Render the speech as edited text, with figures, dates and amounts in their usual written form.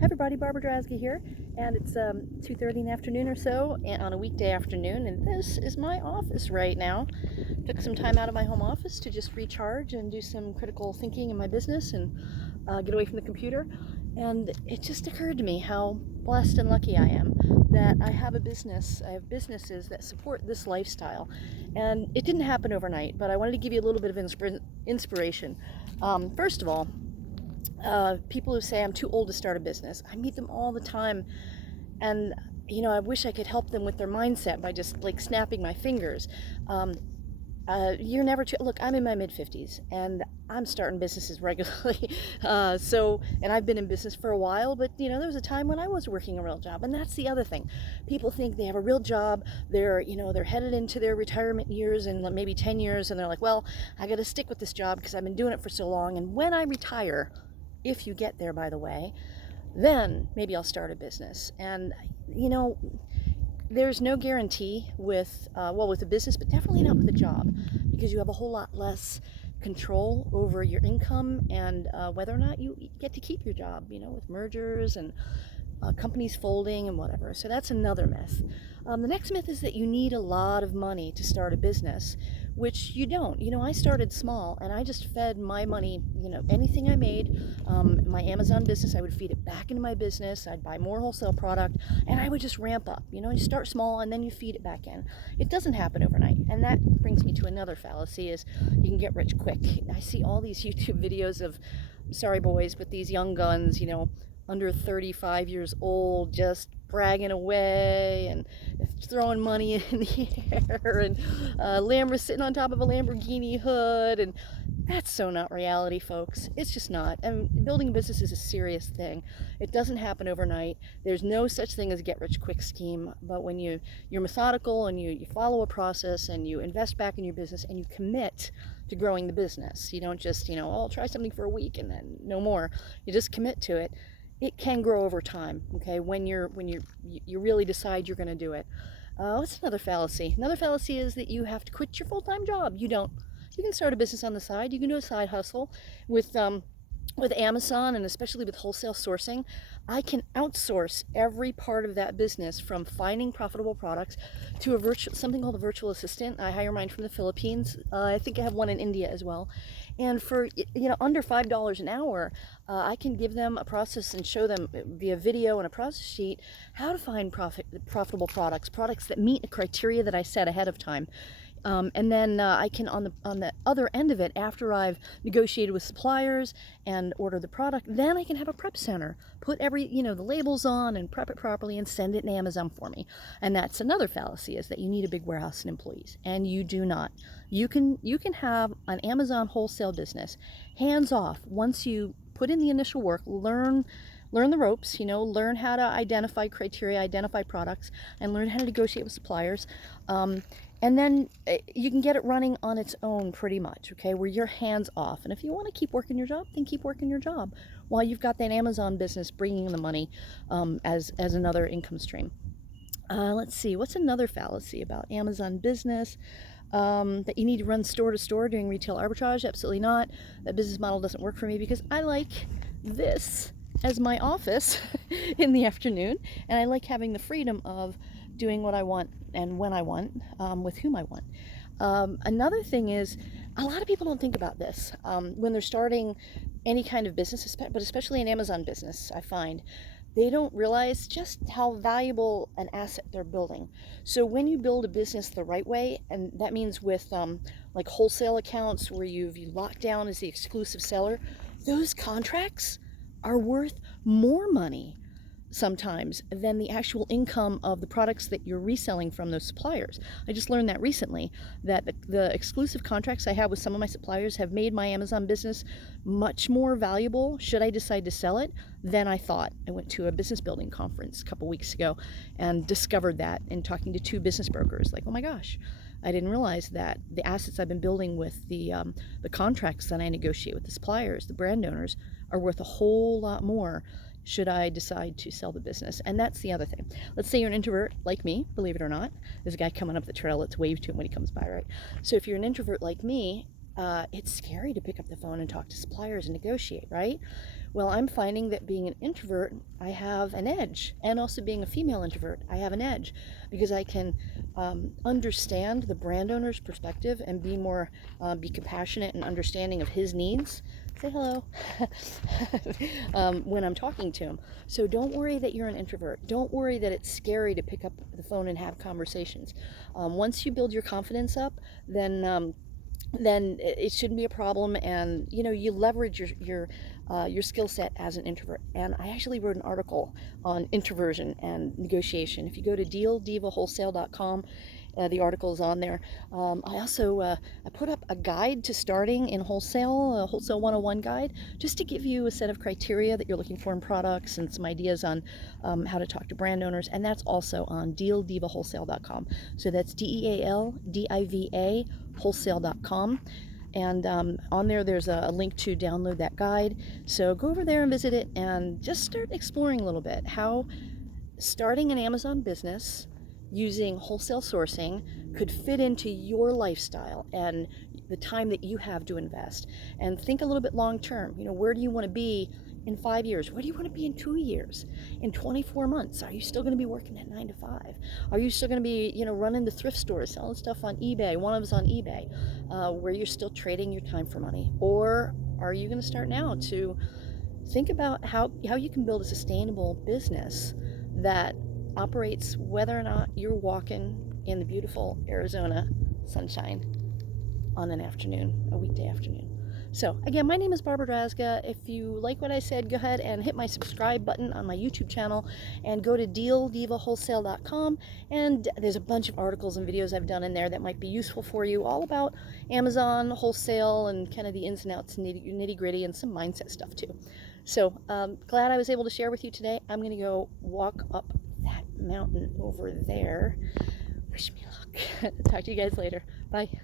Hi everybody, Barbara Drasky here, and it's 2:30 in the afternoon or so on a weekday afternoon, and this is my office right now. Took some time out of my home office to just recharge and do some critical thinking in my business and get away from the computer. And it just occurred to me how blessed and lucky I am that I have a business. I have businesses that support this lifestyle, and it didn't happen overnight, but I wanted to give you a little bit of inspiration. First of all, people who say I'm too old to start a business. I meet them all the time, and I wish I could help them with their mindset by just like snapping my fingers. Um, you're never too. Look, I'm in my mid 50s, and I'm starting businesses regularly. And I've been in business for a while, but there was a time when I was working a real job, and that's the other thing. People think they have a real job. They're headed into their retirement years in maybe 10 years, and they're like, well, I got to stick with this job because I've been doing it for so long, and when I retire, if you get there, by the way, then maybe I'll start a business. And you know, there's no guarantee with a business, but definitely not with a job, because you have a whole lot less control over your income and whether or not you get to keep your job. With mergers and companies folding and whatever. So that's another myth. The next myth is that you need a lot of money to start a business, which you don't. I started small and I just fed my money, anything I made, my Amazon business, I would feed it back into my business. I'd buy more wholesale product and I would just ramp up. You start small and then you feed it back in. It doesn't happen overnight. And that brings me to another fallacy is you can get rich quick. I see all these YouTube videos of, sorry boys, but these young guns, under 35 years old, just bragging away and throwing money in the air, and sitting on top of a Lamborghini hood, and that's so not reality, folks. It's just not. Building a business is a serious thing. It doesn't happen overnight. There's no such thing as a get-rich-quick scheme, but when you're methodical and you follow a process and you invest back in your business and you commit to growing the business, you don't just, I'll try something for a week and then no more. You just commit to it. It can grow over time, okay, when you really decide you're going to do it. What's another fallacy? Another fallacy is that you have to quit your full-time job. You don't. You can start a business on the side. You can do a side hustle with Amazon, and especially with wholesale sourcing. I can outsource every part of that business, from finding profitable products to something called a virtual assistant. I hire mine from the Philippines. I think I have one in India as well. And for under $5 an hour, I can give them a process and show them via video and a process sheet how to find profitable products that meet a criteria that I set ahead of time. And then I can, on the other end of it, after I've negotiated with suppliers and ordered the product, then I can have a prep center, put the labels on and prep it properly and send it in Amazon for me. And that's another fallacy, is that you need a big warehouse and employees, and you do not. You can have an Amazon wholesale business, hands off, once you put in the initial work, learn the ropes, learn how to identify criteria, identify products, and learn how to negotiate with suppliers. And then you can get it running on its own pretty much, okay, where you're hands off. And if you want to keep working your job, then keep working your job while you've got that Amazon business bringing in the money as another income stream. Let's see, what's another fallacy about Amazon business? That you need to run store to store doing retail arbitrage? Absolutely not. That business model doesn't work for me because I like this as my office in the afternoon, and I like having the freedom of doing what I want and when I want, with whom I want. Another thing is, a lot of people don't think about this when they're starting any kind of business, but especially an Amazon business. I find they don't realize just how valuable an asset they're building. So when you build a business the right way, and that means with like wholesale accounts where you lock down as the exclusive seller, those contracts are worth more money sometimes than the actual income of the products that you're reselling from those suppliers. I just learned that recently, that the exclusive contracts I have with some of my suppliers have made my Amazon business much more valuable should I decide to sell it than I thought. I went to a business building conference a couple weeks ago and discovered that in talking to two business brokers. Like, oh my gosh, I didn't realize that the assets I've been building with the contracts that I negotiate with the suppliers, the brand owners, are worth a whole lot more should I decide to sell the business. And that's the other thing. Let's say you're an introvert like me, believe it or not. There's a guy coming up the trail. Let's wave to him when he comes by, right? So if you're an introvert like me, it's scary to pick up the phone and talk to suppliers and negotiate, right? Well, I'm finding that being an introvert, I have an edge, and also being a female introvert, I have an edge because I can understand the brand owner's perspective and be more be compassionate and understanding of his needs. Say hello. When I'm talking to him. So don't worry that you're an introvert. Don't worry that it's scary to pick up the phone and have conversations. Once you build your confidence up, then it shouldn't be a problem, and you leverage your skill set as an introvert. And I actually wrote an article on introversion and negotiation. If you go to dealdivawholesale.com, the article is on there. I also I put up a guide to starting in wholesale, a wholesale 101 guide, just to give you a set of criteria that you're looking for in products and some ideas on how to talk to brand owners. And that's also on dealdivawholesale.com. So that's DEALDIVA wholesale.com. And on there's a link to download that guide. So go over there and visit it and just start exploring a little bit how starting an Amazon business using wholesale sourcing could fit into your lifestyle and the time that you have to invest. And think a little bit long term. Where do you want to be in 5 years? Where do you want to be in 2 years? In 24 months? Are you still going to be working at 9 to 5? Are you still going to be, running the thrift stores, selling stuff on eBay? One of us on eBay, where you're still trading your time for money? Or are you going to start now to think about how you can build a sustainable business that operates whether or not you're walking in the beautiful Arizona sunshine on an afternoon, a weekday afternoon. So again, my name is Barbara Drazga. If you like what I said, go ahead and hit my subscribe button on my YouTube channel and go to dealdivawholesale.com, and there's a bunch of articles and videos I've done in there that might be useful for you, all about Amazon, wholesale, and kind of the ins and outs, nitty gritty, and some mindset stuff too. So glad I was able to share with you today. I'm going to go walk up that mountain over there. Wish me luck. Talk to you guys later. Bye.